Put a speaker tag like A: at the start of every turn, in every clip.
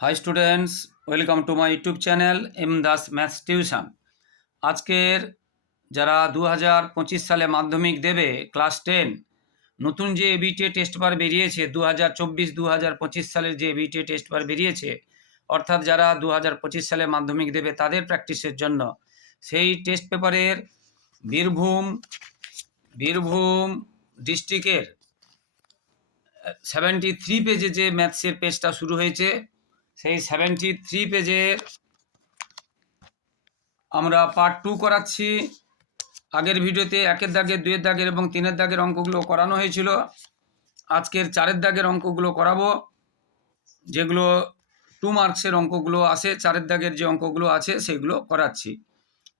A: Hi students welcome to my YouTube channel M Das maths tuition আজকের যারা দু হাজার পঁচিশ সালে মাধ্যমিক দেবে ক্লাস টেন নতুন যে এবিটি টেস্ট বার বেরিয়েছে দু হাজার চব্বিশ দু হাজার পঁচিশ সালের যে এবিটি টেস্ট বার বেরিয়েছে, অর্থাৎ যারা দু হাজার পঁচিশ সালে মাধ্যমিক দেবে, তাদের প্র্যাকটিসের জন্য সেই টেস্ট পেপারের বীরভূম বীরভূম ডিস্ট্রিক্টের সেভেন্টি থ্রি পেজে যে ম্যাথসের পেজটা শুরু হয়েছে। সেই সেভেন্টি থ্রি পেজের আমরা পার্ট টু করাচ্ছি। আগের ভিডিওতে একের দাগের দুয়ের দাগের এবং তিনের দাগের অঙ্কগুলো করানো হয়েছিল। আজকের চারের দাগের অঙ্কগুলো করাবো, যেগুলো টু মার্কসের অঙ্কগুলো আছে, চারের দাগের যে অঙ্কগুলো আছে সেগুলো করাচ্ছি।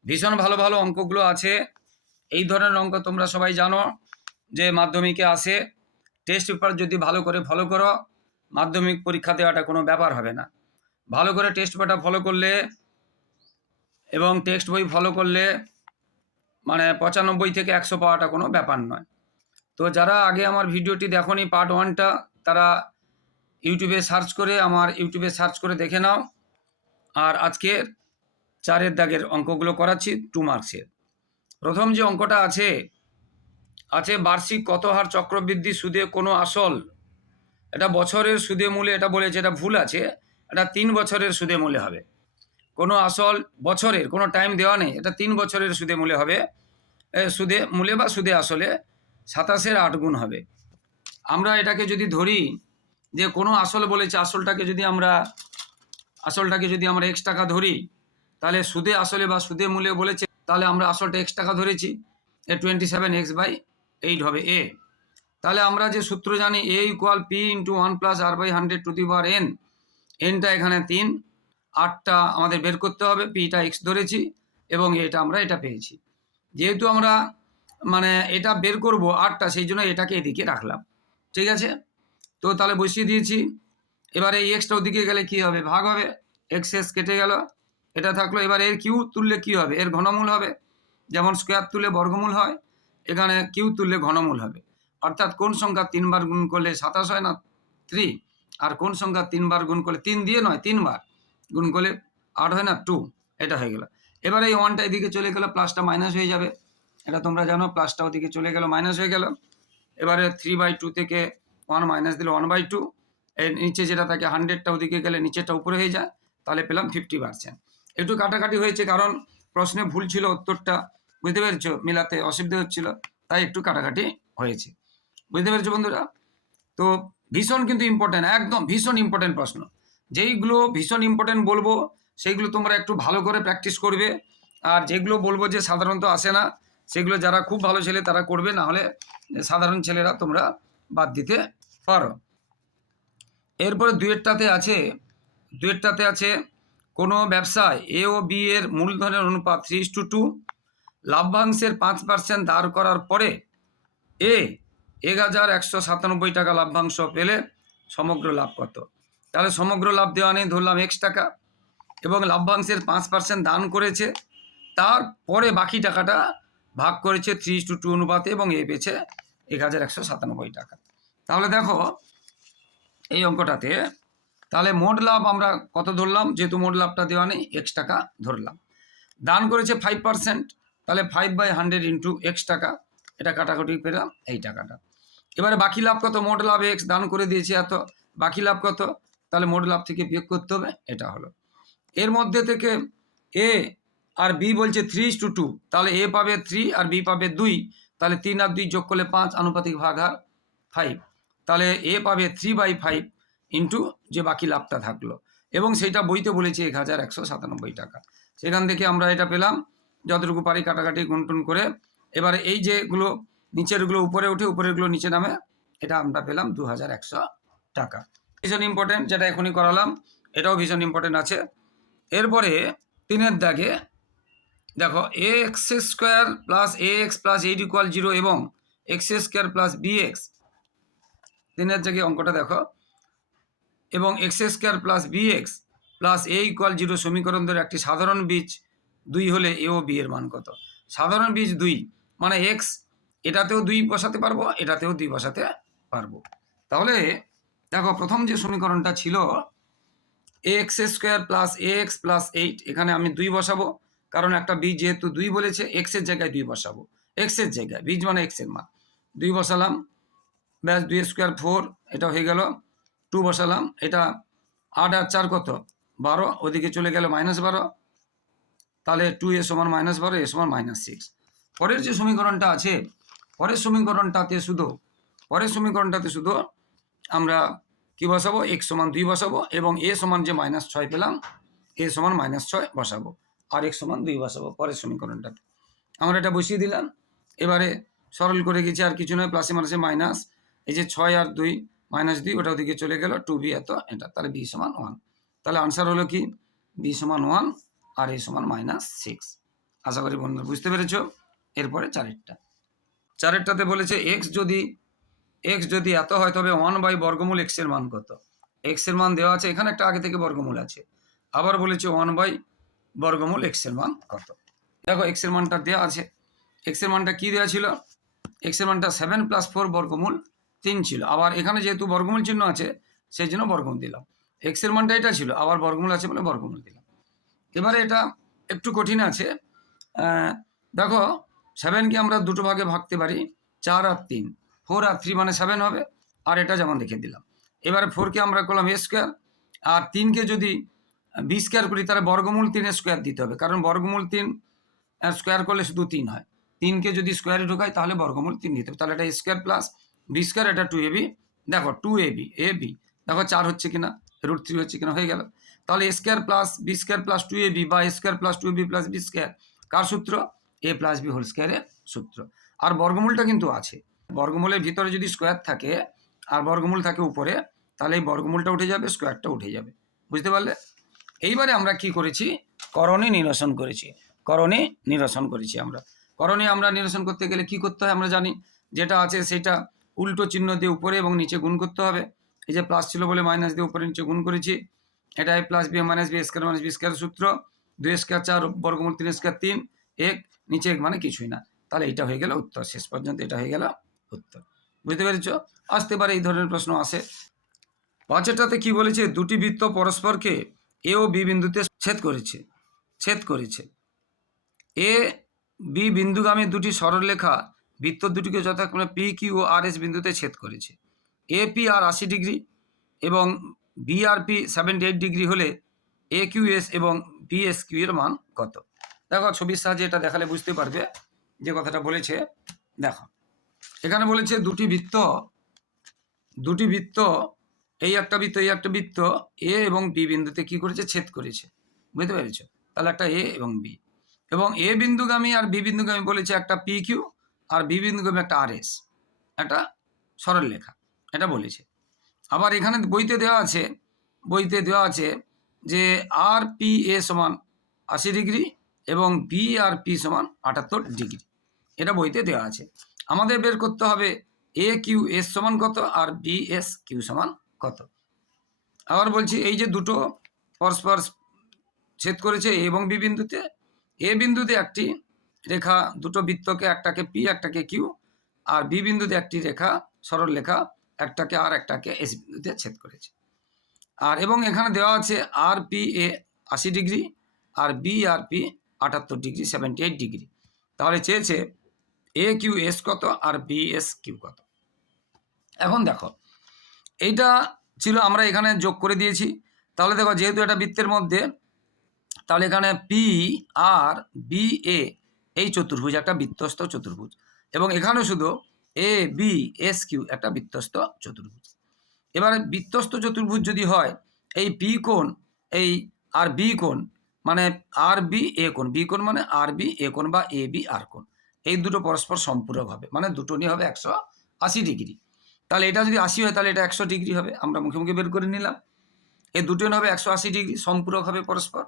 A: ভীষণ ভালো ভালো অঙ্কগুলো আছে। এই ধরনের অঙ্ক তোমরা সবাই জানো যে মাধ্যমিকে আসে। টেস্ট পেপার যদি ভালো করে ফলো করো মাধ্যমিক পরীক্ষা দেওয়াটা কোনো ব্যাপার হবে না। ভালো করে টেস্ট পেপারটা ফলো করলে এবং টেক্সট বই ফলো করলে মানে পঁচানব্বই থেকে একশো পাওয়াটা কোনো ব্যাপার নয়। তো যারা আগে আমার ভিডিওটি দেখোনি পার্ট ওয়ানটা তারা ইউটিউবে সার্চ করে, আমার ইউটিউবে সার্চ করে দেখে নাও। আর আজকের চারের দাগের অঙ্কগুলো করাচ্ছি টু মার্কসের প্রথম যে অঙ্কটা আছে আছে বার্ষিক কত হার চক্রবৃদ্ধি সুদে কোনো আসল এটা বছরের সুদে মূলে এটা বলেছে এটা ভুল আছে, এটা তিন বছরের সুদে মূলে হবে। কোনো আসল বছরের, কোনো টাইম দেওয়া নেই, এটা তিন বছরের সুদে মূলে হবে। সুদে মূলে বা সুদে আসলে সাতাশের আট গুণ হবে। আমরা এটাকে যদি ধরি যে কোনো আসল বলেছে, আসলটাকে যদি আমরা, আসলটাকে যদি আমরা এক্স টাকা ধরি, তাহলে সুদে আসলে বা সুদে মূলে বলেছে, তাহলে আমরা আসলটা এক্স টাকা ধরেছি। A twenty seven X by eight হবে এ তাহলে আমরা যে সূত্র জানি A equal P into one plus R by hundred to the power N এনটা এখানে তিন আটটা আমাদের বের করতে হবে পিটা এক্স ধরেছি এবং এটা আমরা এটা পেয়েছি। যেহেতু আমরা মানে এটা বের করব আটটা সেই জন্য এটাকে এদিকে রাখলাম। ঠিক আছে? তো তাহলে বসিয়ে দিয়েছি। এবারে এই এক্সটা ওদিকে গেলে কি হবে? ভাগ হবে। এক্স এক্স কেটে গেল। এটা থাকল এবার এর কিউ তুললে কি হবে? এর ঘনমূল হবে। যেমন স্কোয়ার তুললে বর্গমূল হয়, এখানে কিউ তুললে ঘনমূল হবে। অর্থাৎ কোন সংখ্যা তিনবার গুণ করলে সাতাশ হয় না? থ্রি আর কোন সংখ্যা তিনবার গুণ করলে, তিন দিয়ে নয়, তিনবার গুণ করলে আট হয় না? টু এটা হয়ে গেল। এবার এই ওয়ানটা এদিকে চলে গেল প্লাসটা মাইনাস হয়ে যাবে। এটা তোমরা জানো প্লাসটা ওদিকে চলে গেল মাইনাস হয়ে গেল। এবারে থ্রি বাই টু থেকে ওয়ান মাইনাস দিলে ওয়ান বাই টু এর নিচে যেটা থাকে হান্ড্রেডটা ওদিকে গেলে নিচেটা উপরে হয়ে যায়, তাহলে পেলাম ফিফটি পার্সেন্ট একটু কাটাকাটি হয়েছে কারণ প্রশ্নে ভুল ছিল উত্তরটা, বুঝতে পেরেছ? মিলাতে অসুবিধা হচ্ছিল, তাই একটু কাটাকাটি হয়েছে। বুঝতে পেরেছ বন্ধুরা? তো ভীষণ কিন্তু ইম্পর্টেন্ট একদম ভীষণ ইম্পর্টেন্ট প্রশ্ন। যেইগুলো ভীষণ ইম্পর্টেন্ট বলব, সেইগুলো তোমরা একটু ভালো করে প্র্যাকটিস করবে। আর যেগুলো বলব যে সাধারণত আসে না, সেগুলো যারা খুব ভালো ছেলে তারা করবে, না হলে সাধারণ ছেলেরা তোমরা বাদ দিতে পারো। এরপরে দুয়েরটাতে আছে দুয়েরটাতে আছে, কোনো ব্যবসায় এ ও বি এর মূলধনের অনুপাত থ্রি টু টু লাভ্যাংশের পাঁচ পার্সেন্ট দাঁড় করার পরে এ এক হাজার একশো সাতানব্বই টাকা লাভ্যাংশ পেলে সমগ্র লাভ কত? তাহলে সমগ্র লাভ দেওয়া নেই, ধরলাম এক্স টাকা। এবং লাভ্যাংশের পাঁচ পার্সেন্ট দান করেছে, তারপরে বাকি টাকাটা ভাগ করেছে থ্রি টু টু অনুপাতে এবং এ পেয়েছে এক হাজার একশো সাতানব্বই টাকা। তাহলে দেখো, এই অঙ্কটাতে, তাহলে মোট লাভ আমরা কত ধরলাম? যেহেতু মোট লাভটা দেওয়া নেই এক্স টাকা ধরলাম। দান করেছে ফাইভ পার্সেন্ট তাহলে five by hundred into X টাকা, এটা কাটাকুটি পেলাম এই টাকাটা। এবারে বাকি লাভ কত? মোট লাভ এক্স দান করে দিয়েছে এত। বাকি লাভ কত? তাহলে মোট লাভ থেকে বিয়োগ করতে হবে, এটা হলো। এর মধ্যে থেকে এ আর বি বলছে থ্রি টু টু তাহলে এ পাবে থ্রি আর বি পাবে দুই। তাহলে তিন আর দুই যোগ করলে পাঁচ, আনুপাতিক ভাগ হার ফাইভ তাহলে এ পাবে থ্রি বাই ফাইভ ইন্টু যে বাকি লাভটা থাকল। এবং সেটা বইতে বলেছে এক হাজার একশো সাতানব্বই টাকা। সেখান থেকে আমরা এটা পেলাম। যতটুকু পারি কাটাকাটি গুনটুন করে। এবারে এই যেগুলো নিচেরগুলো উপরে উঠে উপরেরগুলো নিচে নামে, এটা আমরা পেলাম দু হাজার একশো টাকা। ভীষণ ইম্পর্টেন্ট যেটা এখনই করালাম, এটাও ভীষণ ইম্পর্টেন্ট আছে। এরপরে তিনের দাগে, দেখো A X square plus A X plus eight equal zero এবং X square plus B X তিনের জায়গায় অঙ্কটা দেখো, এবং X square plus B X plus A equal zero সমীকরণ ধরে একটি সাধারণ বীজ দুই হলে এ ও বি এর মান কত? সাধারণ বীজ দুই মানে এক্স এটাতেও দুই বসাতে পারব, এটাতেও দুই বসাতে পারব। তাহলে দেখো, প্রথম যে সমীকরণটা ছিল X square plus A X plus eight এখানে আমি দুই বসাবো, কারণ একটা বীজ যেহেতু দুই বলেছে এক্সের জায়গায় দুই বসাবো। এক্সের জায়গায়, বীজ মানে এক্সের মান। দুই বসালাম, ব্যাস দুই স্কোয়ার ফোর এটা হয়ে গেল টু বসালাম, এটা আট আর চার কত? বারো, ওদিকে চলে গেল মাইনাস বারো। তাহলে টু এ সমান মাইনাস বারো, এ সমান মাইনাস সিক্স পরের যে সমীকরণটা আছে পরের সমীকরণটাতে শুধু, পরের সমীকরণটাতে শুধু আমরা কি বসাবো? এক সমান দুই বসাবো এবং এ সমান যে মাইনাস ছয় পেলাম এ সমান মাইনাস ছয় বসাবো আর এক সমান দুই বসাবো পরের সমীকরণটাতে। আমরা এটা বসিয়ে দিলাম। এবারে সরল করে গেছি, আর কিছু নয় প্লাসে মাইনাসে মাইনাস এই যে ছয় আর দুই মাইনাস দুই, ওটা ওদিকে চলে গেল টু বি এত, এটা তাহলে বি সমান ওয়ান তাহলে আনসার হলো কি? বি সমান ওয়ান আর এ সমান মাইনাস সিক্স আশা করি বন্ধু বুঝতে পেরেছ? এরপরে চারেরটা। চারেরটাতে বলেছে এক্স যদি এক্স যদি এত হয় তবে ওয়ান বাই বর্গমূল এক্সের মান কত? এক্সের মান দেওয়া আছে, এখানে একটা আগে থেকে বর্গমূল আছে। আবার বলেছে ওয়ান বাই বর্গমূল এক্সের মান কত? দেখো এক্সের মানটা দেওয়া আছে। এক্সের মানটা কি দেওয়া ছিল? এক্সের মানটা সেভেন প্লাস ফোর বর্গমূল তিন ছিল। আবার এখানে যেহেতু বর্গমূল চিহ্ন আছে, সেই জন্য বর্গমূল দিলাম। এক্সের মানটা এটা ছিল, আবার বর্গমূল আছে বলে বর্গমূল দিলাম। এবারে এটা একটু কঠিন আছে। দেখো সেভেনকে আমরা দুটো ভাগে ভাগতে পারি, চার আর তিন। ফোর আর থ্রি মানে সেভেন হবে, আর এটা যেমন রেখে দিলাম। এবারে ফোরকে আমরা করলাম এ স্কোয়ার আর তিনকে যদি বি স্কোয়ার করি, তাহলে বর্গমূল তিনের স্কোয়ার দিতে হবে, কারণ বর্গমূল তিন স্কোয়ার করলে শুধু তিন হয়। তিনকে যদি স্কোয়ারে ঢোকাই, তাহলে বর্গমূল তিন দিতে হবে। তাহলে এটা স্কোয়ার প্লাস বি স্কোয়ার এটা টু এ বি দেখো two A B A B দেখো, চার হচ্ছে কিনা রুট থ্রি হচ্ছে কিনা, হয়ে গেল। তাহলে square plus B square plus two A B বা square plus two B plus B square কার সূত্র? এ প্লাস বি হোল স্কোয়ারের সূত্র। আর বর্গমূলটা কিন্তু আছে। বর্গমূলের ভিতরে যদি স্কোয়ার থাকে, আর বর্গমূল থাকে উপরে, তাহলে এই বর্গমূলটা উঠে যাবে স্কোয়ারটা উঠে যাবে। বুঝতে পারলে? এইবারে আমরা কি করেছি? করণে নিরসন করেছি। করণে নিরসন করেছি আমরা। করণে আমরা নিরসন করতে গেলে কি করতে হয় আমরা জানি? যেটা আছে সেটা উল্টো চিহ্ন দিয়ে উপরে এবং নিচে গুণ করতে হবে। এই যে প্লাস ছিল বলে মাইনাস দিয়ে উপরে নিচে গুণ করেছি। এটা A plus B minus B square minus B square সূত্র। দুই স্কোয়ার চার, বর্গমূল তিন স্কোয়ার তিন। এক নিচে মানে কিছুই না। তাহলে এটা হয়ে গেল উত্তর। শেষ পর্যন্ত এটা হয়ে গেল উত্তর। বুঝতে পেরেছ? আসতে পারে এই ধরনের প্রশ্ন আসে। পাঁচেরটাতে কি বলেছে? দুটি বৃত্ত পরস্পরকে এ ও বি বিন্দুতে ছেদ করেছে। ছেদ করেছে। এ, বি বিন্দুগামী দুটি সরলরেখা বৃত্ত দুটিকে যথাক্রমে পি, কিউ ও আর এস বিন্দুতে ছেদ করেছে। এ, পি আর আশি ডিগ্রি এবং B R P seventy eight degree হলে এ, কিউ, এস এবং বি এস, কিউ এর মান কত? দেখো, ছবির সাহায্যে এটা দেখালে বুঝতে পারবে যে কথাটা বলেছে। দেখো, এখানে বলেছে, দুটি বৃত্ত দুটি বৃত্ত, এই একটা বৃত্ত, এই একটা বৃত্ত, এ এবং বি বিন্দুতে কি করেছে? ছেদ করেছে। বুঝতে পেরেছ? তাহলে একটা এ এবং বি। এবং এ বিন্দুগামী আর বি বিন্দুগামী বলেছে একটা পি কিউ, আর বি বিন্দুগামী একটা আর এস। একটা সরল লেখা, এটা বলেছে। আবার এখানে বইতে দেওয়া আছে, বইতে দেওয়া আছে যে আর পি এ সমান আশি ডিগ্রি এবং বি আর পি সমান আটাত্তর ডিগ্রি এটা বইতে দেওয়া আছে। আমাদের বের করতে হবে এ কিউ এস সমান কত আর বি এস কিউ সমান কত। আবার বলছি এই যে দুটো পরস্পর ছেদ করেছে এ এবং বি বিন্দুতে। এ বিন্দুতে একটি রেখা দুটো বৃত্তকে, একটাকে পি একটাকে কিউ আর বি বিন্দুতে একটি রেখা, সরল রেখা, একটাকে আর একটাকে এস বিন্দুতে ছেদ করেছে। আর এবং এখানে দেওয়া আছে আর পি এ আশি ডিগ্রি আর বি আর পি আটাত্তর ডিগ্রি সেভেন্টি এইট ডিগ্রি। তাহলে চেয়েছে এ কিউ এস কত আর বি এস কিউ কত? এখন দেখো, এইটা ছিল আমরা এখানে যোগ করে দিয়েছি। তাহলে দেখো, যেহেতু এটা বৃত্তের মধ্যে, তাহলে এখানে পি আর বি এ এই চতুর্ভুজ একটা বৃত্তস্ত চতুর্ভুজ। এবং এখানে শুধু এ বি এস কিউ একটা বৃত্তস্ত চতুর্ভুজ। এবারে বৃত্তস্ত চতুর্ভুজ যদি হয়, এই পি কোণ, এই আর বি কোণ মানে আর বি এ কোণ, বি কোণ মানে আর বি, এ কোণ বা এ বি, আর কোণ। এই দুটো পরস্পর সম্পূরক হবে মানে দুটো নিয়ে হবে একশো আশি ডিগ্রি। তাহলে এটা যদি আশি হয়, তাহলে এটা একশো ডিগ্রি হবে, আমরা মুখে মুখে বের করে নিলাম। এই দুটো হবে একশো আশি ডিগ্রি সম্পূরক হবে পরস্পর।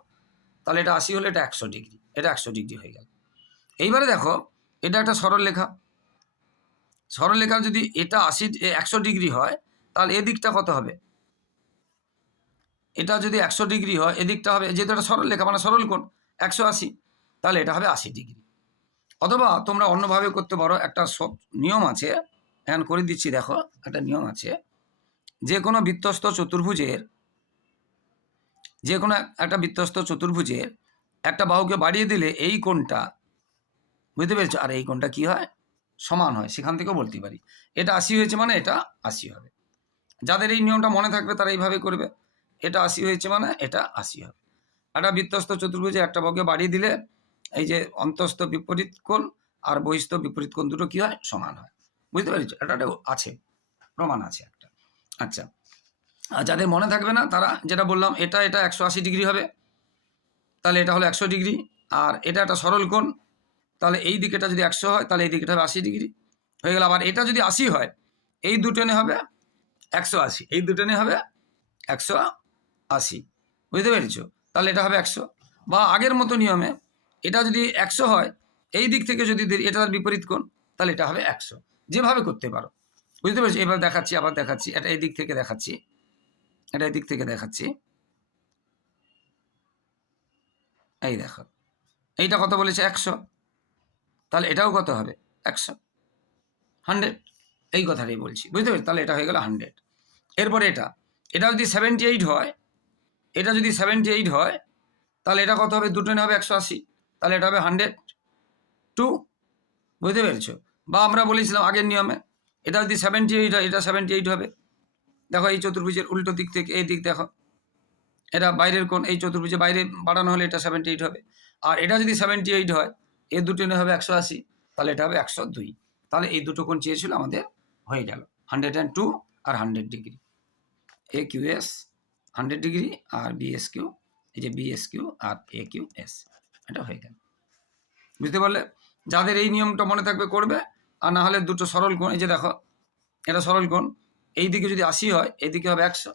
A: তাহলে এটা আশি হলে এটা একশো ডিগ্রি, এটা একশো ডিগ্রি হয়ে গেল। এইবারে দেখো, এটা একটা সরল লেখা সরল লেখা যদি এটা আশি একশো ডিগ্রি হয়, তাহলে এদিকটা কত হবে? এটা যদি একশো ডিগ্রি হয়, এদিকটা হবে যেহেতু এটা সরল লেখা মানে সরল কোণ, একশো আশি, তাহলে এটা হবে আশি ডিগ্রি। অথবা তোমরা অন্যভাবে করতে পারো, একটা সব নিয়ম আছে, এখন করে দিচ্ছি, দেখো, একটা নিয়ম আছে। যে কোনো বৃত্তস্ত চতুর্ভুজের, যে কোনো একটা বৃত্তস্ত চতুর্ভুজের একটা বাহুকে বাড়িয়ে দিলে এই কোণটা, বুঝতে পেরেছ? আর এই কোণটা কি হয়? সমান হয়, সেখান থেকেও বলতে পারি। এটা আশি হয়েছে মানে এটা আশি হবে। যাদের এই নিয়মটা মনে থাকবে, তারা এইভাবে করবে। এটা আশি হয়েছে মানে এটা আশি হবে। একটা বৃত্তস্ত চতুর্ভুজে একটা বাহুকে বাড়িয়ে দিলে এই যে অন্তস্থ বিপরীত কোণ আর বহিস্থ বিপরীত কোণ দুটো কি হয়? সমান হয়। বুঝতে পেরেছ? এটা আছে, প্রমাণ আছে একটা। আচ্ছা। আর যাদের মনে থাকবে না, তারা যেটা বললাম, এটা এটা একশো আশি ডিগ্রি হবে। তাহলে এটা হলো একশো ডিগ্রি। আর এটা একটা সরল কোণ, তাহলে এই দিকেটা যদি একশো হয়, তাহলে এই দিকেটা হবে আশি ডিগ্রি। হয়ে গেল। আবার এটা যদি আশি হয়, এই দুটেনে হবে একশো আশি, এই দুটেনে হবে একশো আশি। বুঝতে পেরেছ? তাহলে এটা হবে একশো। বা আগের মতো নিয়মে এটা যদি একশো হয়, এই দিক থেকে যদি এটা এটার বিপরীত কোণ, তাহলে এটা হবে একশো। যেভাবে করতে পারো। বুঝতে পেরেছ? এবার দেখাচ্ছি, আবার দেখাচ্ছি, এটা এই দিক থেকে দেখাচ্ছি। এটা এই দিক থেকে দেখাচ্ছি। এই দেখো। এইটা কত বলেছে? একশো। তাহলে এটাও কত হবে? একশো। হান্ড্রেড। এই কথাটাই বলছি। বুঝতে পেরেছি? তাহলে এটা হয়ে গেল হান্ড্রেড। এরপরে এটা। এটা যদি সেভেন্টি এইট হয় এটা যদি সেভেন্টি এইট হয়, তাহলে এটা কত হবে? দুটো হবে একশো আশি। তাহলে এটা হবে হান্ড্রেড টু বুঝতে পেরেছ? বা আমরা বলেছিলাম আগের নিয়মে, এটা যদি সেভেন্টি এইট হয়, এটা সেভেন্টি এইট হবে। দেখো এই চতুর্ভুজের উল্টো দিক থেকে এই দিক দেখো। এটা বাইরের কোন এই চতুর্ভুজে বাইরে বাড়ানো হলে এটা সেভেন্টি এইট হবে। আর এটা যদি সেভেন্টি এইট হয়, এ দুটো হবে একশো আশি, তাহলে এটা হবে একশো দুই। তাহলে এই দুটো কোণ চেয়েছিল আমাদের হয়ে গেল। Hundred and two R hundred degree A Q S hundred degree R B S Q এই যে বি এস কিউ আর এ কিউ এস এটা হয়ে গেল। বুঝতে পারলে? যাদের এই নিয়মটা মনে থাকবে করবে, আর না হলে দুটো সরল কোণ, এই যে দেখো, এটা সরল কোণ, এই দিকে যদি আশি হয় এইদিকে হবে একশো,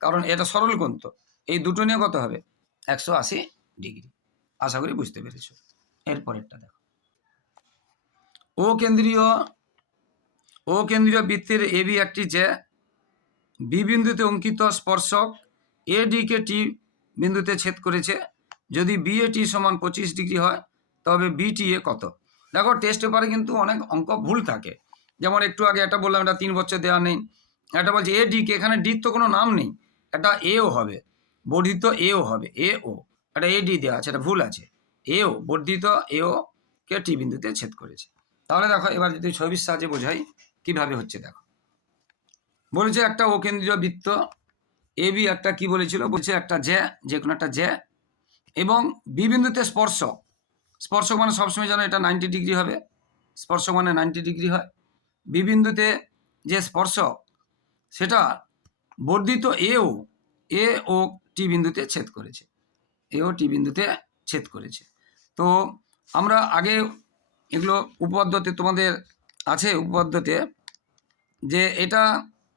A: কারণ এটা সরল কোণ তো, এই দুটো নিয়ে কত হবে? একশো আশি ডিগ্রি। আশা করি বুঝতে পেরেছ। এরপরেরটা দেখো। ও কেন্দ্রীয় ও কেন্দ্রীয় বৃত্তের এবি একটি যে বিবিন্দুতে অঙ্কিত স্পর্শক এ ডিকে টি বিন্দুতে ছেদ করেছে। যদি বি এ টি সমান পঁচিশ ডিগ্রি হয়, তবে বিটি এ কত? দেখো টেস্ট পেপারে কিন্তু অনেক অঙ্ক ভুল থাকে। যেমন একটু আগে একটা বললাম, এটা তিন বছর দেওয়া নেই। একটা বলছে এ ডিকে এখানে ডির তো কোনো নাম নেই। এটা এও হবে, বর্ধিত এও হবে এ ও এটা এ ডি দেওয়া আছে এটা ভুল আছে। এও বর্ধিত এও কে টি বিন্দুতে ছেদ করেছে। তাহলে দেখো, এবার যদি ছবির সাহায্যে বোঝাই, কীভাবে হচ্ছে দেখো। বলেছে একটা ও কেন্দ্রীয় বৃত্ত এ বি একটা কি বলেছিল? বলছে একটা জ্যা যে কোনো একটা জ্যা। এবং বি বিন্দুতে স্পর্শক স্পর্শক মানে সবসময় যেন এটা নাইনটি ডিগ্রি হবে। স্পর্শক মানে নাইনটি ডিগ্রি হয়। বি বিন্দুতে যে স্পর্শক সেটা বর্ধিত এও এ ও টি বিন্দুতে ছেদ করেছে। এ ও টি বিন্দুতে ছেদ করেছে। তো আমরা আগে এগুলো উপপাদ্যতে তোমাদের আছে উপপাদ্যতে যে এটা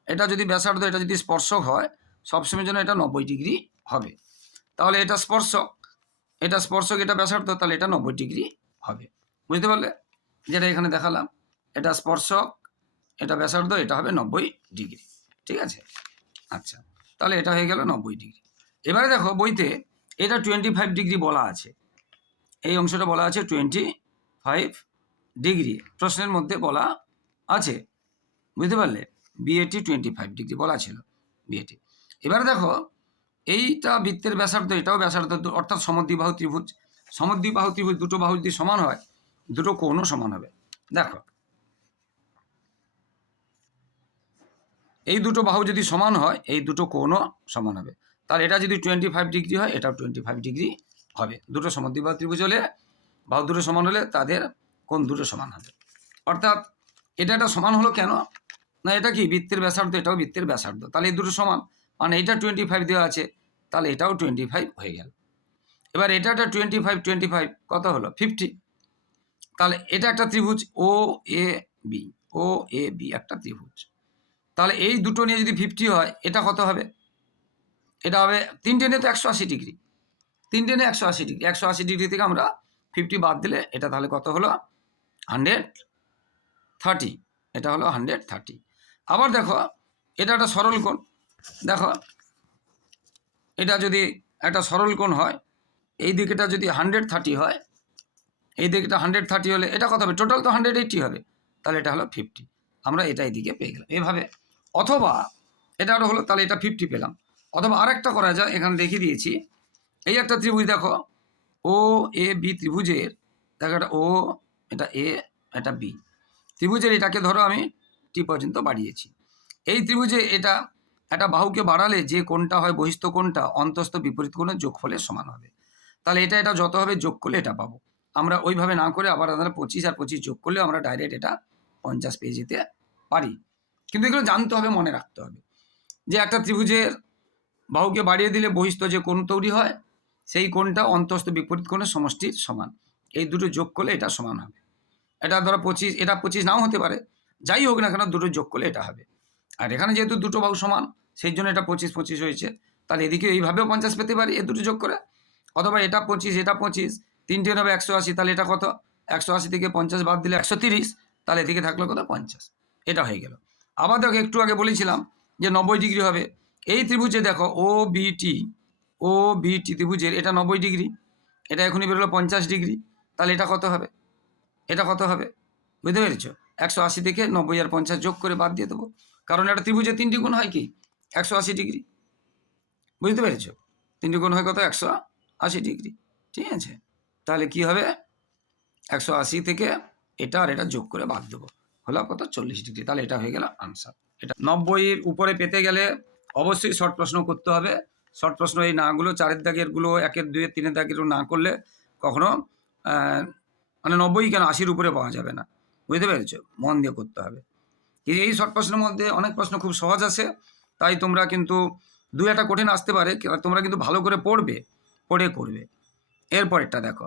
A: এটা যদি ব্যাসার্ধ, এটা যদি স্পর্শক হয় সবসময় জন্য এটা নব্বই ডিগ্রি হবে। তাহলে এটা স্পর্শক। এটা স্পর্শক, এটা ব্যাসার্ধ, তাহলে এটা নব্বই ডিগ্রি হবে। বুঝতে পারলে? যেটা এখানে দেখালাম, এটা স্পর্শক, এটা ব্যাসার্ধ, এটা হবে নব্বই ডিগ্রি। ঠিক আছে? আচ্ছা তাহলে এটা হয়ে গেল নব্বই ডিগ্রি। এবারে দেখো বইতে এটা টোয়েন্টি ফাইভ ডিগ্রি বলা আছে। এই অংশটা বলা আছে টোয়েন্টি ফাইভ ডিগ্রি। প্রশ্নের মধ্যে বলা আছে। বুঝতে পারলে? বিএটি টোয়েন্টি ফাইভ ডিগ্রি বলা ছিল। বিএটি এবারে দেখো, এইটা বৃত্তের ব্যাসার্ধ, এটাও ব্যাসার্ধ অর্থাৎ সমদ্বিবাহু ত্রিভুজ। সমদ্বিবাহু ত্রিভুজ দুটো বাহু যদি সমান হয়, দুটো কোণও সমান হবে। দেখো, এই দুটো বাহু যদি সমান হয়, এই দুটো কোণও সমান হবে। তাহলে এটা যদি টোয়েন্টি ফাইভ ডিগ্রি হয়, এটাও টোয়েন্টি ফাইভ ডিগ্রি হবে। দুটো সমদ্বিবাহু ত্রিভুজ হলে, বাহু দুটো সমান হলে তাদের কোণ দুটো সমান হবে। অর্থাৎ এটা একটা সমান হলো কেন? না, এটা কি বৃত্তের ব্যাসার্ধ, এটাও বৃত্তের ব্যাসার্ধ। তাহলে এই দুটো সমান। মানে এটা টোয়েন্টি ফাইভ দেওয়া আছে, তাহলে এটাও টোয়েন্টি ফাইভ হয়ে গেল। এবার এটা একটা টোয়েন্টি ফাইভ টোয়েন্টি ফাইভ কত হলো? ফিফটি তাহলে এটা একটা ত্রিভুজ ও এ বি ও এ বি একটা ত্রিভুজ। তাহলে এই দুটো নিয়ে যদি ফিফটি হয়, এটা কত হবে? এটা হবে তিনটে নিয়ে তো একশো আশি ডিগ্রি। তিনটে নিয়ে একশো আশি ডিগ্রি, একশো আশি ডিগ্রি থেকে আমরা ফিফটি বাদ দিলে এটা তাহলে কত হলো? হান্ড্রেড থার্টি এটা হলো হান্ড্রেড থার্টি আবার দেখো, এটা একটা সরল কোণ। দেখো, এটা যদি একটা সরল কোণ হয়, এই দিকেটা যদি হান্ড্রেড থার্টি হয়, এই দিকটা হান্ড্রেড থার্টি হলে এটা কত হবে? টোটাল তো হান্ড্রেড এইটটি হবে। তাহলে এটা হলো ফিফটি আমরা এটা এইদিকে পেয়ে গেলাম। এভাবে। অথবা এটা হলো, তাহলে এটা ফিফটি পেলাম। অথবা আরেকটা করা যায়, এখানে দেখিয়ে দিয়েছি। এই একটা ত্রিভুজ দেখো। ও এ বি ত্রিভুজের, দেখো এটা ও এটা এ এটা বি ত্রিভুজের এটাকে ধরো আমি টি পর্যন্ত বাড়িয়েছি। এই ত্রিভুজে এটা একটা বাহুকে বাড়ালে যে কোনটা হয় বহিস্থ কোনটা অন্তস্থ বিপরীত কোণের যোগফলের সমান হবে। তাহলে এটা এটা যত হবে যোগ করলে এটা পাবো। আমরা ওইভাবে না করে আবার আমরা পঁচিশ আর পঁচিশ যোগ করলে আমরা ডাইরেক্ট এটা পঞ্চাশ পেয়ে যেতে পারি। কিন্তু এগুলো জানতে হবে, মনে রাখতে হবে যে একটা ত্রিভুজের বাহুকে বাড়িয়ে দিলে বহিস্থ যে কোণ তৈরি হয়, সেই কোণটা অন্তস্থ বিপরীত কোণের সমষ্টির সমান। এই দুটো যোগ করলে এটা সমান হবে। এটা ধরো পঁচিশ, এটা পঁচিশ নাও হতে পারে। যাই হোক না কেন দুটো যোগ করলে এটা হবে। আর এখানে যেহেতু দুটো বাহু সমান সেই জন্য এটা পঁচিশ পঁচিশ হয়েছে। তাহলে এদিকে এইভাবেও পঞ্চাশ পেতে পারি, এ দুটো যোগ করে। অথবা এটা পঁচিশ এটা পঁচিশ, তিনটে হবে একশো আশি, তাহলে এটা কত? একশো আশি থেকে পঞ্চাশ বাদ দিলে একশো তিরিশ, তাহলে এদিকে থাকল কত? পঞ্চাশ। এটা হয়ে গেল। আবার দেখো, একটু আগে বলেছিলাম যে নব্বই ডিগ্রি হবে। এই ত্রিভুজে দেখো, ও বিটি ও বিটি ত্রিভুজের, এটা নব্বই ডিগ্রি। এটা এখনই বেরোলো পঞ্চাশ ডিগ্রি, তাহলে এটা কত হবে? এটা কত হবে? বুঝতে পেরেছ? একশো আশি থেকে নব্বই আর পঞ্চাশ যোগ করে বাদ দিয়ে দেবো। কারণ এটা ত্রিভুজে তিনটি গুণ হয় কি? একশো আশি ডিগ্রি। বুঝতে পেরেছ? তিনটি গুণ হয় কত? একশো আশি ডিগ্রি। ঠিক আছে? তাহলে কি হবে? একশো আশি থেকে এটা আর এটা যোগ করে বাদ দেবো। হলো কত? চল্লিশ ডিগ্রি। তাহলে এটা হয়ে গেল আনসার এটা নব্বইয়ের উপরে পেতে গেলে অবশ্যই শর্ট প্রশ্ন করতে হবে। শর্ট প্রশ্ন এই নাগুলো চারের দাগেরগুলো, একের দুয়ের তিনের দাগের না করলে কখনো মানে নব্বই কেন? আশির উপরে পাওয়া যাবে না। বুঝতে পেরেছ? মন দিয়ে করতে হবে। এই শর্ট প্রশ্নের মধ্যে অনেক প্রশ্ন খুব সহজ আছে। তাই তোমরা কিন্তু দু একটা কঠিন আসতে পারে তোমরা কিন্তু ভালো করে পড়বে, পড়ে করবে। এরপরেরটা দেখো।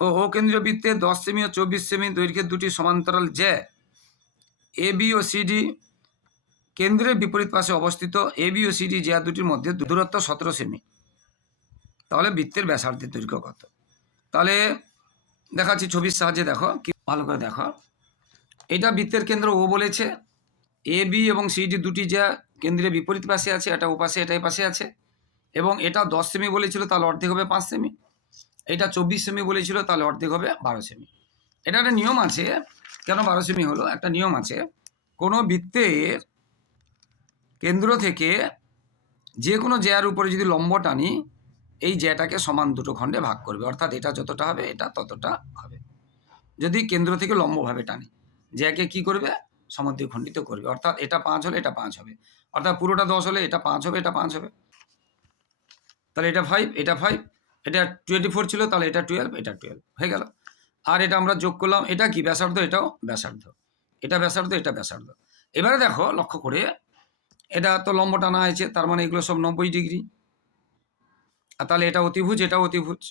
A: ও ও কেন্দ্রীয় বৃত্তে দশ সেমি ও চব্বিশ সেমি দৈর্ঘ্যের দুটি সমান্তরাল যে এ বি ও সিডি কেন্দ্রের বিপরীত পাশে অবস্থিত এ বি ও সিডি জ্যা দুটির মধ্যে দূরত্ব সতেরো সেমি তাহলে বৃত্তের ব্যাসার্ধের দৈর্ঘ্য কত? তাহলে দেখাচ্ছি ছবির সাহায্যে দেখো, কি ভালো করে দেখো। এটা বৃত্তের কেন্দ্র ও বলেছে। এ বি এবং সিডি দুটি যা কেন্দ্রের বিপরীত পাশে আছে, এটা ও পাশে এটা পাশে আছে। এবং এটা দশ সেমি বলেছিল, তাহলে অর্ধেক হবে পাঁচ সেমি এটা চব্বিশ সেমি বলেছিল, তাহলে অর্ধেক হবে বারো সেমি এটা একটা নিয়ম আছে, কেন বারো সেমি হলো? একটা নিয়ম আছে, কোনো বৃত্তের কেন্দ্র থেকে যে কোনো জ্যার উপরে যদি লম্ব টানি, এই জ্যাটাকে সমান দুটো খণ্ডে ভাগ করবে। অর্থাৎ এটা যতটা হবে, এটা ততটা হবে। যদি কেন্দ্র থেকে লম্বভাবে টানি, জ্যাকে কি করবে? সমদ্বি খণ্ডিত করবে। অর্থাৎ এটা পাঁচ হলে এটা পাঁচ হবে। অর্থাৎ পুরোটা দশ হলে এটা পাঁচ হবে, এটা পাঁচ হবে। তাহলে এটা ফাইভ এটা ফাইভ এটা টোয়েন্টি ফোর ছিল, তাহলে এটা টুয়েলভ এটা টুয়েলভ হয়ে গেল। আর এটা আমরা যোগ করলাম, এটা কি ব্যাসার্ধ? এটাও ব্যাসার্ধ। এটা ব্যাসার্ধ এটা ব্যাসার্ধ। এবারে দেখো, লক্ষ্য করে, এটা তো লম্ব টানা হয়েছে তার মানে এগুলো সব নব্বই ডিগ্রি। আর তাহলে এটা অতিভুজ এটা অতিভুজ।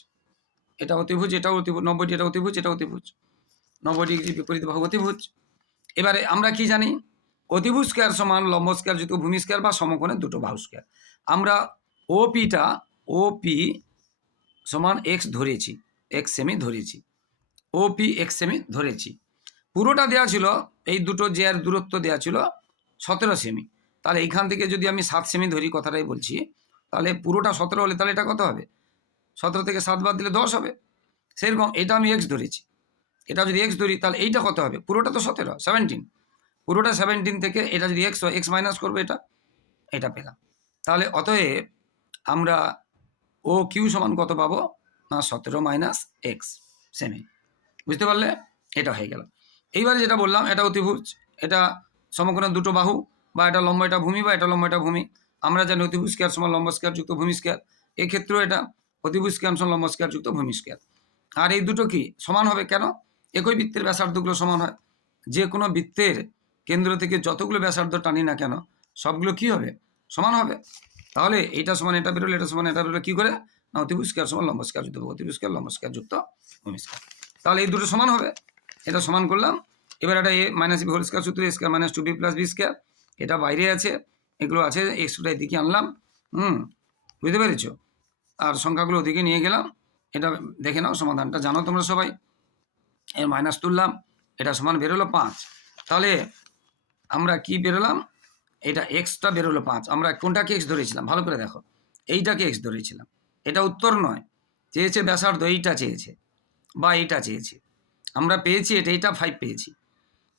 A: এটা অতিভুজ এটা অতিভুজ নব্বইটি এটা অতিভুজ এটা অতিভুজ। নব্বই ডিগ্রি বিপরীত বাহু অতিভুজ। এবারে আমরা কি জানি? অতিভুজ স্কোয়ার সমান লম্ব স্কোয়ার যুক্ত ভূমি স্কোয়ার বা সমকোণের দুটো বাহু স্কোয়ার। আমরা ও পিটা ও পি সমান এক্স ধরেছি এক্স সেমি ধরেছি ও পি এক্স সেমি ধরেছি। পুরোটা দেওয়া ছিল, এই দুটো যে আর দূরত্ব দেওয়া ছিল সতেরো সেমি তাহলে এইখান থেকে যদি আমি সাত সেমি ধরি কথাটাই বলছি, তাহলে পুরোটা সতেরো হলে তাহলে এটা কত হবে? সতেরো থেকে সাত বাদ দিলে দশ হবে। সেরকম এটা আমি এক্স ধরেছি। এটা যদি এক্স ধরি, তাহলে এইটা কত হবে? পুরোটা তো সতেরো সেভেন্টিন পুরোটা সেভেন্টিন থেকে এটা যদি এক্স হয় এক্স মাইনাস করবে এটা এটা পেলাম। তাহলে অতএব আমরা ও কিউ সমান কত পাবো? না, সতেরো মাইনাস এক্স সেমি বুঝতে পারলে? এটা হয়ে গেল। এইবারে যেটা বললাম, এটা অতিভুজ। এটা সমকোণের দুটো বাহু, বা এটা লম্ব, এটা ভূমি, বা এটা লম্ব, এটা ভূমি। আমরা জানি অতিভুজ স্কোয়ার সমান লম্ব স্কোয়ার যুক্ত ভূমি স্কোয়ার এক্ষেত্রেও এটা অতিভুজ স্কোয়ার সমান লম্ব স্কোয়ার যুক্ত ভূমি স্কোয়ার আর এই দুটো কি সমান হবে কেন? একই বৃত্তের ব্যাসার্ধগুলো সমান হয়। যে কোনো বৃত্তের কেন্দ্র থেকে যতগুলো ব্যাসার্ধ টানি না কেন, সবগুলো কি হবে? সমান হবে। তাহলে এইটা সমান, এটা বেরোলে এটা সমান, এটা বেরোলে কী করে? না, অতিভুজ স্কোয়ার সমান লম্ব স্কোয়ার যুক্ত, অতিভুজ স্কোয়ার লম্ব যুক্ত ভূমি স্কোয়ার। তাহলে এই দুটো সমান হবে। এটা সমান করলাম। এবার এটা A minus B whole square সূত্র A square minus two B plus B square এটা বাইরে আছে, এগুলো আছে এক্সট্রা এদিকে আনলাম। হুম, বুঝতে পেরেছ? আর সংখ্যাগুলো ওদিকে নিয়ে গেলাম। এটা দেখে নাও, সমাধানটা জানো তোমরা সবাই। এর মাইনাস তুললাম, এটা সমান বেরোলো পাঁচ। তাহলে আমরা কি বেরোলাম? এটা এক্সটা বেরোলো পাঁচ। আমরা কোনটাকে এক্স ধরেছিলাম? ভালো করে দেখো। এইটাকে এক্স ধরেছিলাম। এটা উত্তর নয়। চেয়েছে ব্যাসার্ধ, এইটা চেয়েছে বা এইটা চেয়েছে। আমরা পেয়েছি এটা, এইটা ফাইভ পেয়েছি।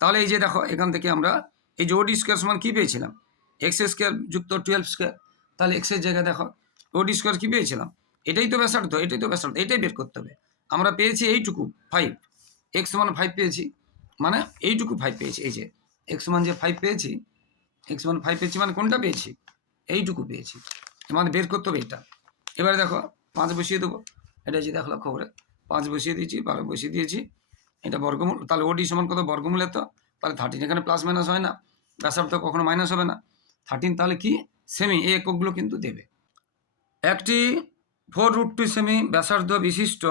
A: তাহলে এই যে দেখো, এখান থেকে আমরা এই যে ওডি স্কোয়ার সমান কী পেয়েছিলাম? এক্স স্কোয়ার যুক্ত টুয়েলভ স্কোয়ার তাহলে এক্সের জায়গায় দেখো ওডি স্কোয়ার কী পেয়েছিলাম? এটাই তো ব্যাসার্ধ, এটাই তো ব্যাসার্ধ, এটাই বের করতে হবে। আমরা পেয়েছি এইটুকু ফাইভ এক্স মান ফাইভ পেয়েছি। মানে এইটুকু ফাইভ পেয়েছি, এই যে। এক্স মান যে ফাইভ পেয়েছি এক্স মান ফাইভ পেয়েছি মানে কোনটা পেয়েছি? এইটুকু পেয়েছি। মানে বের করতে হবে এটা। এবারে দেখো, পাঁচ বসিয়ে দেবো। এটা যে দেখো লক্ষ্য করে। পাঁচ বসিয়ে দিয়েছি, বারো বসিয়ে দিয়েছি। এটা বর্গমূল, তাহলে ওডি সমান কত? বর্গমূলের তো। তাহলে থার্টিন এখানে প্লাস মাইনাস হয় না। ব্যাসার্ধ কখনো মাইনাস হবে না। থার্টিন তাহলে কি? সেমি এই এককগুলো কিন্তু দেবে। একটি ফোর রুট টু সেমি ব্যাসার্ধ বিশিষ্ট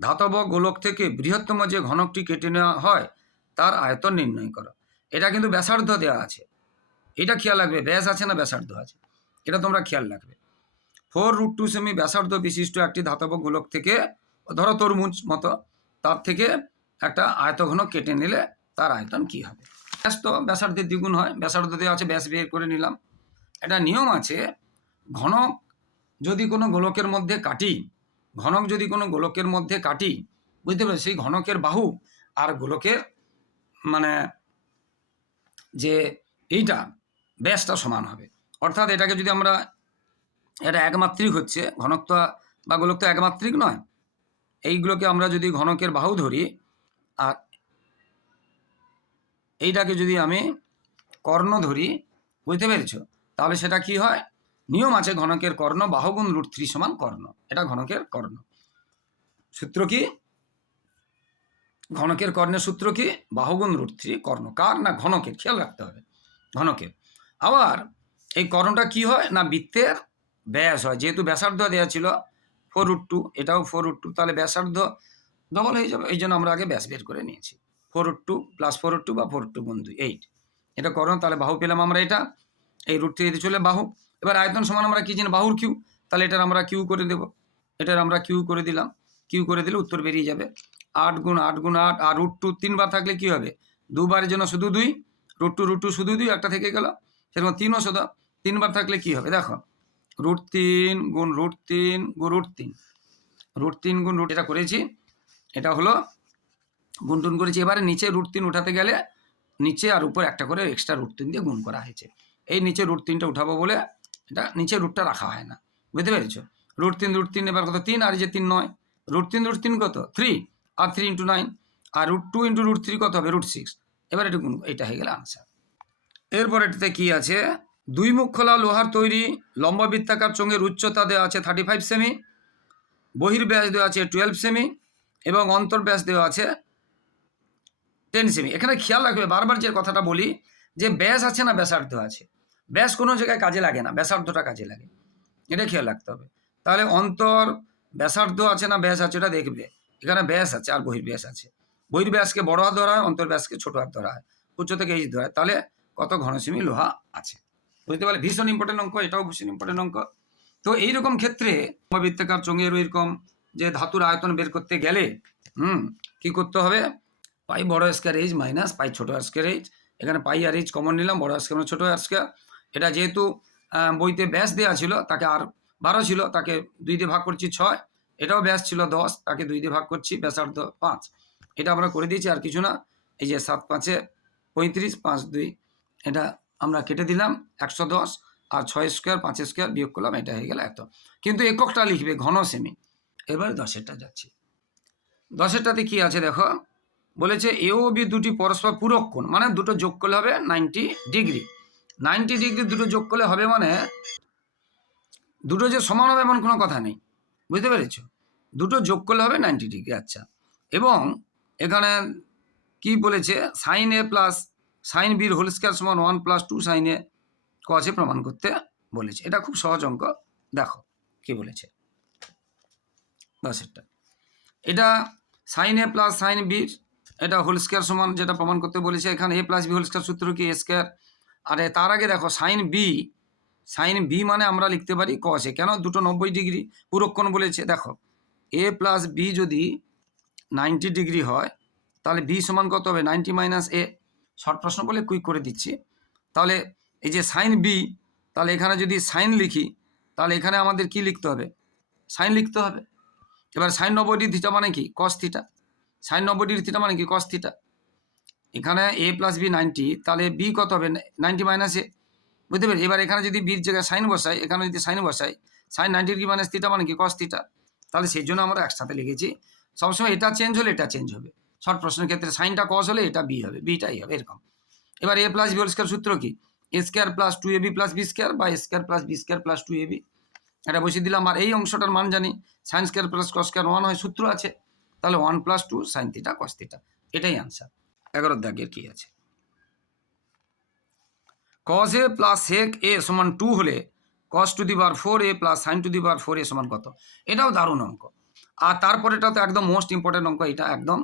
A: ধাতব গোলক থেকে বৃহত্তম যে ঘনকটি কেটে নেওয়া হয়, তার আয়তন নির্ণয় করো। এটা কিন্তু ব্যাসার্ধ দেওয়া আছে। এটা খেয়াল রাখবে, ব্যাস আছে না ব্যাসার্ধ আছে? এটা তোমরা খেয়াল রাখবে। ফোর রুট টু সেমি ব্যাসার্ধ বিশিষ্ট একটি ধাতব গোলক থেকে, ধরো তরমুজ মতো, তার থেকে একটা আয়তঘন কেটে নিলে তার আয়তন কি হবে? ব্যাস তো, ব্যাসার্ধের দ্বিগুণ হয়। ব্যাসার্ধ দেওয়া আছে, ব্যাস বের করে নিলাম। একটা নিয়ম আছে, ঘনক যদি কোনো গোলকের মধ্যে কাটি, ঘনক যদি কোনো গোলকের মধ্যে কাটি, বুঝতে পারছি? সেই ঘনকের বাহু আর গোলকের মানে যে এইটা ব্যাসটা সমান হবে। অর্থাৎ এটাকে যদি আমরা, এটা একমাত্রিক হচ্ছে, ঘনত্ব বা গোলক তো একমাত্রিক নয়, এইগুলোকে আমরা যদি ঘনকের বাহু ধরি, আর এইটাকে যদি আমি কর্ণ ধরি, বুঝতে পেরেছ? তাহলে সেটা কি হয়? নিয়ম আছে ঘনকের কর্ণ, বাহুগুণ রুট থ্রি সমান কর্ণ। এটা ঘনকের কর্ণ। সূত্র কি? ঘনকের কর্ণের সূত্র কি? বাহুগুণ রুট থ্রি কর্ণ কার না ঘনকের? খেয়াল রাখতে হবে। ঘনকের। আবার এই কর্ণটা কি হয় না বৃত্তের? ব্যাস হয়। যেহেতু ব্যাসার্ধ দেওয়া ছিল ফোর রুট টু এটাও ফোর রুট টু তাহলে ব্যাসার্ধ ডবল হয়ে যাবে। এই জন্য আমরা আগে ব্যাস বের করে নিয়েছি। Four root two plus four root two বা ফোর টু গুণ দুই এইট এটা করো, তাহলে বাহু পেলাম আমরা এটা। এই রুট থেকে চলে বাহু। এবার আয়তন সমান আমরা কি জানি? বাহুর কিউ। তাহলে এটার আমরা কিউ করে দেব। এটার আমরা কিউ করে দিলাম। কিউ করে দিলে উত্তর বেরিয়ে যাবে। আট গুণ আট গুণ আট, আর রুট টু তিনবার থাকলে কি হবে? দুবারের জন্য শুধু দুই রুট টু রুট টু শুধু দুই, একটা থেকে গেল। সেরকম তিনও শুধু, তিনবার থাকলে কি হবে? দেখো রুট তিন গুণ রুট তিন গুণ রুট তিন। রুট তিন গুণ রুট এটা করেছি, এটা হলো গুণ টুন করেছি। এবারে নিচে রুট তিন উঠাতে গেলে নিচে আর উপর একটা করে এক্সট্রা রুট তিন দিয়ে গুণ করা হয়েছে। এই নিচে রুট তিনটা উঠাবো বলে এটা নিচে রুটটা রাখা হয় না। বুঝতে পেরেছ? রুট তিন রুট তিন এবার কত? তিন, আর যে তিন নয় রুট তিন রুট তিন কত? থ্রি আর থ্রি ইন্টু নাইন আর root two into root three কত হবে? রুট সিক্স এবার এটা গুণ, এটা হয়ে গেলে আনসার এরপর এটাতে কি আছে? দুই মুখ খোলা, লোহার তৈরি, লম্বা বৃত্তাকার চোঙের উচ্চতা দেওয়া আছে থার্টি ফাইভ সেমি বহির্ব্যাস দেওয়া আছে টুয়েলভ সেমি এবং অন্তর্ব্যাস দেওয়া আছে টেন সেমি এখানে খেয়াল রাখবে, বারবার যে কথাটা বলি, যে ব্যাস আছে না ব্যাসার্ধ আছে? ব্যাস কোনো জায়গায় কাজে লাগে না, ব্যাসার্ধটা কাজে লাগে। এটা খেয়াল রাখতে হবে। তাহলে অন্তর ব্যাসার্ধ আছে না ব্যাস আছে, ওটা দেখবে। এখানে ব্যাস আছে, আর বহির্ব্যাস আছে। বহির্ব্যাসকে বড় হাত ধরা হয়, অন্তর্ব্যাসকে ছোট হাত ধরা হয়, উচ্চ থেকে এই ধরা হয়। তাহলে কত ঘনসীমি লোহা আছে? বুঝতে পারলে? ভীষণ ইম্পর্টেন্ট অঙ্ক, এটাও ভীষণ ইম্পর্টেন্ট অঙ্ক। তো এইরকম ক্ষেত্রে বৃত্তাকার চোঙের এরকম যে ধাতুর আয়তন বের করতে গেলে, হুম, কি করতে হবে? পাই বড় স্কোয়ার এইচ মাইনাস পাই ছোট স্কোয়ার এইচ এখানে পাই আর এইচ কমন নিলাম, বড় স্কোয়ার মানে ছোটো স্কোয়ার এটা যেহেতু বইতে ব্যাস দেওয়া ছিল, তাকে আর বারো ছিল, তাকে দুই দিয়ে ভাগ করছি ছয়। এটাও ব্যাস ছিল দশ তাকে দুই দিয়ে ভাগ করছি ব্যাসার্ধ পাঁচ। এটা আমরা করে দিয়েছি, আর কিছু না। এই যে সাত পাঁচে পঁয়ত্রিশ, পাঁচ দুই, এটা আমরা কেটে দিলাম, একশো দশ আর ছয় স্কোয়ার, পাঁচ স্কোয়ার বিয়োগ করলাম, এটা হয়ে গেল এত। কিন্তু এককটা লিখবে ঘন সেমি এবার দশেরটা যাচ্ছি। দশেরটাতে কি আছে দেখো? বলেছে এ ও বি দুটি পরস্পর পূরক কোণ মানে দুটো যোগ করলে হবে নাইনটি ডিগ্রি। নাইনটি ডিগ্রি দুটো যোগ করলে হবে মানে দুটো যে সমান হবে এমন কোনো কথা নেই। বুঝতে পেরেছ? দুটো যোগ করলে হবে নাইনটি ডিগ্রি আচ্ছা। এবং এখানে কি বলেছে? সাইন এ প্লাস সাইন বির হোল স্কোয়ার সমান one plus two sine A কছে প্রমাণ করতে বলেছে। এটা খুব সহজ অঙ্ক, দেখো কি বলেছে। দশেরটা এটা। সাইন এ প্লাস সাইন বির এটা হোল স্কোয়ার সমান যেটা প্রমাণ করতে বলেছে। এখানে A plus B whole square সূত্র কি এ স্কোয়ার আর তার আগে দেখো সাইন বি সাইন বি মানে আমরা লিখতে পারি কসে কেন? দুটো নব্বই ডিগ্রি পুরক্ষণ বলেছে। দেখো এ প্লাস বি যদি নাইনটি ডিগ্রি হয়, তাহলে বি সমান কত হবে? নাইনটি মাইনাস এ শর্ট প্রশ্ন বলে কুইক করে দিচ্ছি। তাহলে এই যে সাইন বি তাহলে এখানে যদি সাইন লিখি, তাহলে এখানে আমাদের কি লিখতে হবে? সাইন লিখতে হবে। এবার সাইন নব্বই ডিগ্রি থিটা মানে কি? কস থিটা সাইন নব্বই ডিগ্রি থিটা মানে কি? কস থিটা এখানে এ প্লাস বি নাইনটি তাহলে বি কত হবে? নাইনটি মাইনাস এ বুঝতে পেরেছি এবার এখানে যদি বির জায়গায় সাইন বসাই, এখানে যদি সাইন বসাই সাইন নাইনটি ডিগ্রি মানে থিটা মানে কি? কস তাহলে সেই জন্য আমরা একসাথে লিখেছি। সবসময় এটা চেঞ্জ হলে এটা চেঞ্জ হবে। শর্ট প্রশ্নের ক্ষেত্রে সাইনটা কস হলে এটা বি হবে বিটাই হবে, এরকম। এবার এ প্লাস বি স্কোয়ার সূত্র কি? A square plus two A B plus B square বা A square plus B square plus two A B এটা বসিয়ে দিলাম। আর এই অংশটার মান জানি। Sine square plus cos square one হয় সূত্র আছে। তাহলে one plus two sine theta cos theta এটাই আনসার এগারো দাগের কি আছে? কস এ প্লাস সেক এ সমান টু হলে cos to the power four A plus sine to the power four A সমান কত? এটাও দারুণ অঙ্ক। আর তারপরেটা তো একদম মোস্ট ইম্পর্টেন্ট অঙ্ক, এটা একদম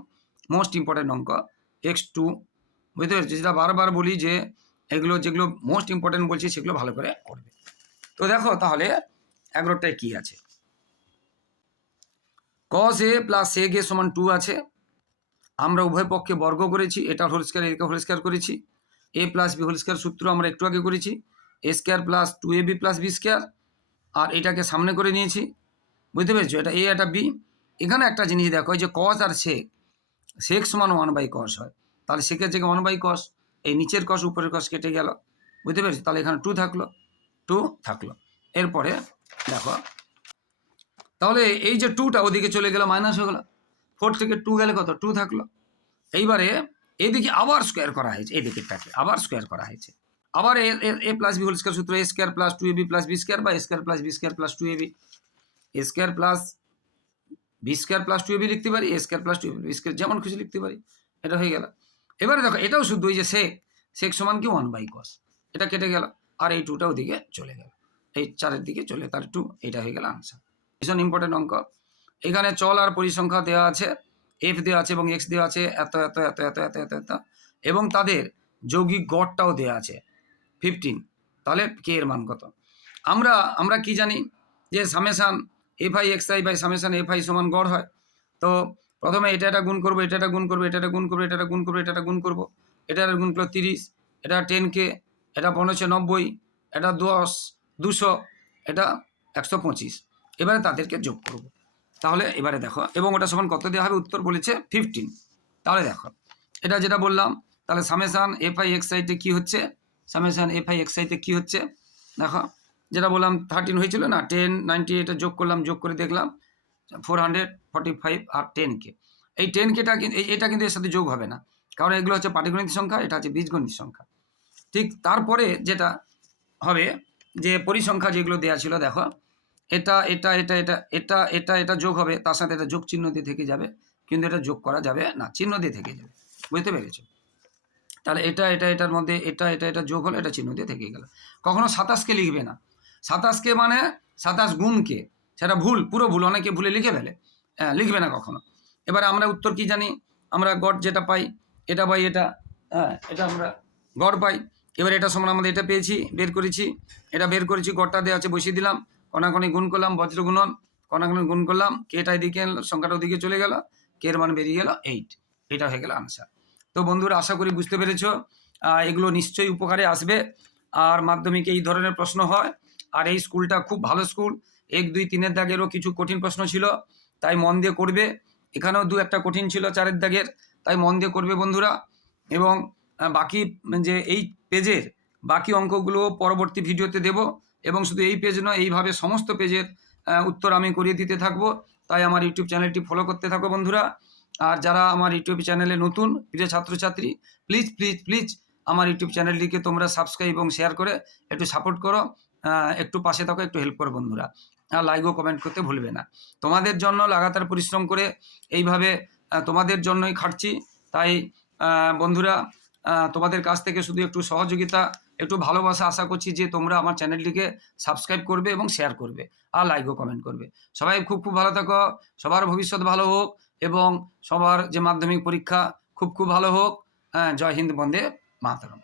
A: মোস্ট ইম্পর্টেন্ট অঙ্ক এক্স টু বুঝতে পেরেছি? যেটা বারবার বলি যে এগুলো, যেগুলো মোস্ট ইম্পর্টেন্ট বলছি, সেগুলো ভালো করে করবে। তো দেখো তাহলে এগারোটায় কী আছে? কস এ প্লাস এ সমান টু আছে। আমরা উভয় পক্ষে বর্গ করেছি, এটা হোল স্কোয়ার একে করেছি। A plus B whole square সূত্র আমরা একটু আগে করেছি। A square plus two A B plus B square আর এটাকে সামনে করে নিয়েছি। বুঝতে পেরেছ? এটা এ এটা বি এখানে একটা জিনিস দেখো যে কস আর সেক সেক সমান ওয়ান বাই কস হয়। তাহলে সেকের থেকে ওয়ান বাই কস এই নিচের কস উপরের কস কেটে গেল। বুঝতে পেরেছ? তাহলে এখানে টু থাকল। টু থাকল। এরপরে দেখো। তাহলে এই যে টুটা ওদিকে চলে গেল মাইনাস হয়ে গেলো। ফোর থেকে টু গেলে কত? টু থাকল। এইবারে এদিকে আবার স্কোয়ার করা হয়েছে এই দিকেরটাকে আবার স্কোয়ার করা হয়েছে। আবার A plus B whole square সূত্র A square plus two A B plus B square বা A square plus B square plus two A B A square plus B square plus two A B লিখতে পারি A square plus two A B square যেমন খুশি লিখতে পারি, এটা হয়ে গেল। এবারে দেখো, এটাও শুধু ওই যে সেক সেক সমান কি? ওয়ান বাই কস এটা কেটে গেল, আর এই টুটাও দিকে চলে গেল। এই চারের দিকে চলে, তার টু এটা হয়ে গেল আনসার ভীষণ ইম্পর্টেন্ট অঙ্ক। এখানে চল আর পরিসংখ্যা দেওয়া আছে। এফ দেওয়া আছে এবং এক্স দেওয়া আছে, এত এত এত এত এত এত এত, এবং তাদের যৌগিক গড়টাও দেওয়া আছে ফিফটিন তাহলে কে এর মান কত? আমরা আমরা কি জানি যে summation f i x i by summation f i সমান গড় হয়। তো প্রথমে এটা একটা গুণ করব, এটা একটা গুণ করব, এটা একটা গুণ করব, এটা একটা গুণ করব, এটা একটা গুণ করব। এটা একটা গুণ করল তিরিশ, এটা টেন কে এটা পনেরোশো নব্বই, এটা দশ, দুশো, এটা একশো পঁচিশ। এবারে তাদেরকে যোগ করব। তাহলে এবারে দেখো, এবং ওটা সমান কত দেওয়া হবে? উত্তর বলেছে ফিফটিন তাহলে দেখো, এটা যেটা বললাম, তাহলে সামেশান এফ আই এক্স আইতে কী হচ্ছে? সামেশান এফ আই এক্স আইতে কী হচ্ছে? দেখো, যেটা বললাম থার্টিন হয়েছিল না টেন নাইনটি এটা যোগ করলাম, যোগ করে দেখলাম ফোর হান্ড্রেড ফর্টি ফাইভ আর টেন কে। এই টেন কেটা কিন্তু এই- এটা কিন্তু এর সাথে যোগ হবে না, কারণ এগুলো হচ্ছে পাটিগণিত সংখ্যা, এটা হচ্ছে বীজগণিত সংখ্যা। ঠিক তারপরে যেটা হবে, যে পরিসংখ্যা যেগুলো দেওয়া ছিল, দেখো এটা এটা এটা এটা এটা এটা এটা যোগ হবে, তার সাথে এটা যোগ চিহ্ন দিয়ে থেকে যাবে, কিন্তু এটা যোগ করা যাবে না, চিহ্ন দিয়ে থেকে যাবে, বুঝতে পেরেছ? তাহলে এটা এটা, এটার মধ্যে এটা এটা এটা যোগ হলো, এটা চিহ্ন দিয়ে থেকে গেল। কখনো সাতাশকে লিখবে না। সাতাশকে মানে সাতাশ গুণকে, সেটা ভুল, পুরো ভুল, অনেকে ভুলে লিখে ফেলে। হ্যাঁ লিখবে না কখনো। এবারে আমরা উত্তর কি জানি? আমরা গড় যেটা পাই, এটা পাই এটা হ্যাঁ এটা আমরা গড় পাই। এবার এটা সমান আমাদের এটা পেয়েছি, বের করেছি, এটা বের করেছি, গড়টা দেওয়া আছে, বসিয়ে দিলাম। কণাকণি গুণ করলাম, বজ্র গুণন কণাকণি গুণ করলাম কেটা এদিকে সংখ্যাটা ওদিকে চলে গেল, কে এর মান বেরিয়ে গেল এইট এটা হয়ে গেল আনসার তো বন্ধুরা, আশা করি বুঝতে পেরেছ এগুলো নিশ্চয়ই উপকারে আসবে। আর মাধ্যমিকে এই ধরনের প্রশ্ন হয়, আর এই স্কুলটা খুব ভালো স্কুল। এক, দুই, তিনের দাগেরও কিছু কঠিন প্রশ্ন ছিল, তাই মন দিয়ে করবে। এখানেও দু একটা কঠিন ছিল চারের দাগের, তাই মন দিয়ে করবে বন্ধুরা। এবং বাকি যে এই পেজের বাকি অঙ্কগুলো পরবর্তী ভিডিওতে দেব। এবং শুধু এই পেজ নয়, এইভাবে সমস্ত পেজের উত্তর আমি করিয়ে দিতে থাকব। তাই আমার ইউটিউব চ্যানেলটি ফলো করতে থাকো বন্ধুরা। আর যারা আমার ইউটিউব চ্যানেলে নতুন, প্রিয় ছাত্রছাত্রী প্লিজ প্লিজ প্লিজ আমার ইউটিউব চ্যানেলটিকে তোমরা সাবস্ক্রাইব এবং শেয়ার করে একটু সাপোর্ট করো। একটু পাশে থাকো, একটু হেল্প করো বন্ধুরা। আর লাইক ও কমেন্ট করতে ভুলবে না। তোমাদের জন্য লাগাতার পরিশ্রম করে এইভাবে তোমাদের জন্যই খাটছি। তাই বন্ধুরা তোমাদের কাছ থেকে শুধু একটু সহযোগিতা একটু ভালোবাসা আশা করছি যে তোমরা আমার চ্যানেলটিকে সাবস্ক্রাইব করবে এবং শেয়ার করবে আর লাইক ও কমেন্ট করবে। সবাই খুব খুব ভালো থাকো, সবার ভবিষ্যৎ ভালো হোক এবং সবার যে মাধ্যমিক পরীক্ষা খুব খুব ভালো হোক। হ্যাঁ জয় হিন্দ, বন্দে মাতরম।